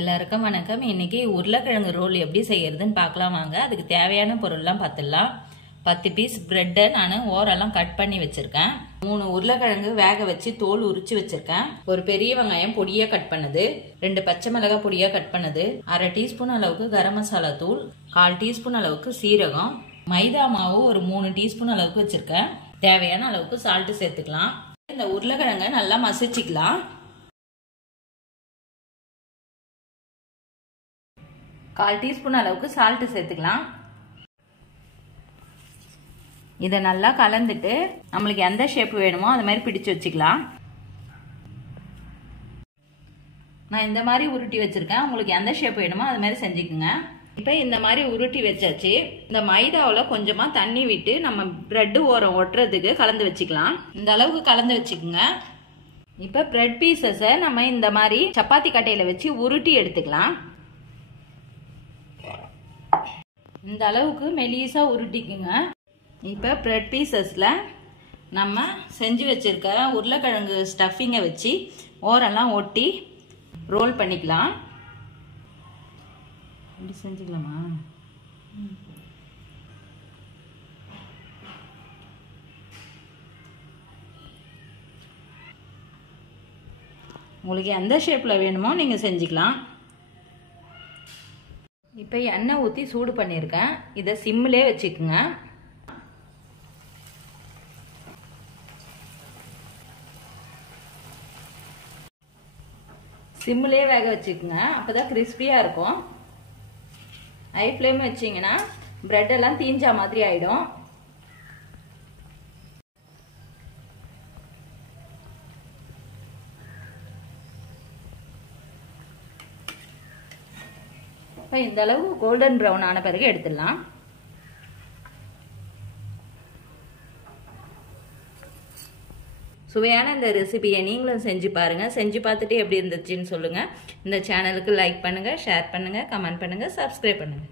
எல்லாருக்கும் வணக்கம். இன்னைக்கு உருளைக்கிழங்கு ரோல் எப்படி செய்யறதுன்னு பார்க்கலாம் வாங்க. அதுக்கு தேவையான பொருள்லாம் பார்த்துடலாம். 10 பீஸ் பிரெட்டை நான் ஓரெல்லாம் கட் பண்ணி வச்சிருக்கேன். 3 உருளைக்கிழங்கு வேக வச்சு தோல் உரிச்சு வச்சிருக்கேன். ஒரு பெரிய வெங்காயம் பொடியா கட் பண்ணது, 2 பச்சை மிளகாய் பொடியா கட் பண்ணது, 1/2 டீஸ்பூன் அளவுக்கு கரம் மசாலா தூள், 1/4 டீஸ்பூன் அளவுக்கு சீரகம், மைதா மாவு ஒரு 3 டீஸ்பூன் அளவுக்கு வச்சிருக்கேன். தேவையான அளவுக்கு சால்ட் சேர்த்துக்கலாம். இந்த உருளைக்கிழங்கை நல்லா மசிச்சுக்கலாம். 1/4 டீஸ்பூன் அளவுக்கு சால்ட் சேர்த்துக்கலாம். இதை நல்லா கலந்துட்டு நம்மளுக்கு எந்த ஷேப் வேணுமோ அது மாதிரி பிடிச்சு வச்சுக்கலாம். நான் இந்த மாதிரி உருட்டி வச்சிருக்கேன். உங்களுக்கு எந்த ஷேப் வேணுமோ அது மாதிரி செஞ்சுக்குங்க. இப்போ இந்த மாதிரி உருட்டி வச்சாச்சு. இந்த மைதாவில் கொஞ்சமா தண்ணி விட்டு நம்ம பிரெட் ஓரம் ஒட்டுறதுக்கு கலந்து வச்சுக்கலாம். இந்த அளவுக்கு கலந்து வச்சுக்கோங்க. இப்போ பிரெட் பீசஸை நம்ம இந்த மாதிரி சப்பாத்தி கட்டையில வச்சு உருட்டி எடுத்துக்கலாம். இந்த அளவுக்கு மெலிசா உருட்டிக்குங்க. இப்போ பிரெட் பீசஸ்ல நம்ம செஞ்சு வச்சிருக்க உருளைக்கிழங்கு ஸ்டஃபிங்கை வச்சு ஓரெல்லாம் ஒட்டி ரோல் பண்ணிக்கலாம். இப்படி செஞ்சுக்கலாமா? உங்களுக்கு எந்த ஷேப்ல வேணுமோ நீங்க செஞ்சுக்கலாம். இப்போ எண்ணெய் ஊற்றி சூடு பண்ணியிருக்கேன். இதை சிம்மிலே வச்சுக்குங்க. சிம்மிலே வேக வச்சுக்குங்க. அப்போதான் கிறிஸ்பியாக இருக்கும். ஹை ஃப்ளேம் வச்சிங்கன்னா பிரெட் எல்லாம் தீஞ்சா மாதிரி ஆயிடும். இந்த அளவு கோல்டன் ப்ரௌன் ஆன பிறகு எடுத்துடலாம். சுவையான இந்த ரெசிபியை நீங்களும் செஞ்சு பாருங்க. செஞ்சு பார்த்துட்டு எப்படி இருந்துச்சுன்னு சொல்லுங்க. இந்த சேனலுக்கு லைக் பண்ணுங்க, ஷேர் பண்ணுங்க, கமெண்ட் பண்ணுங்க, சப்ஸ்கிரைப் பண்ணுங்க.